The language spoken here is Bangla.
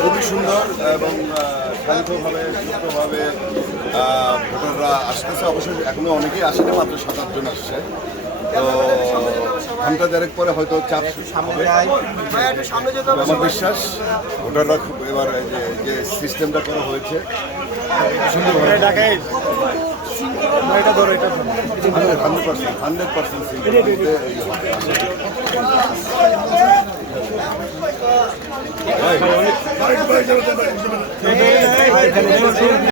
খুবই সুন্দর এবং শান্তভাবে সুস্থভাবে ভোটাররা আসতেছে। অবশ্যই এখনও অনেকেই আসেনি মাত্র সাত আটজন আসছে। তো ঘণ্টা দেড়েক পরে হয়তো চাপ আমার বিশ্বাস ভোটাররা খুব এবার এই যে যে সিস্টেমটা করা হয়েছে হান্ড্রেড পার্সেন্ট হান্ড্রেড পার্সেন্ট 頑張ってください。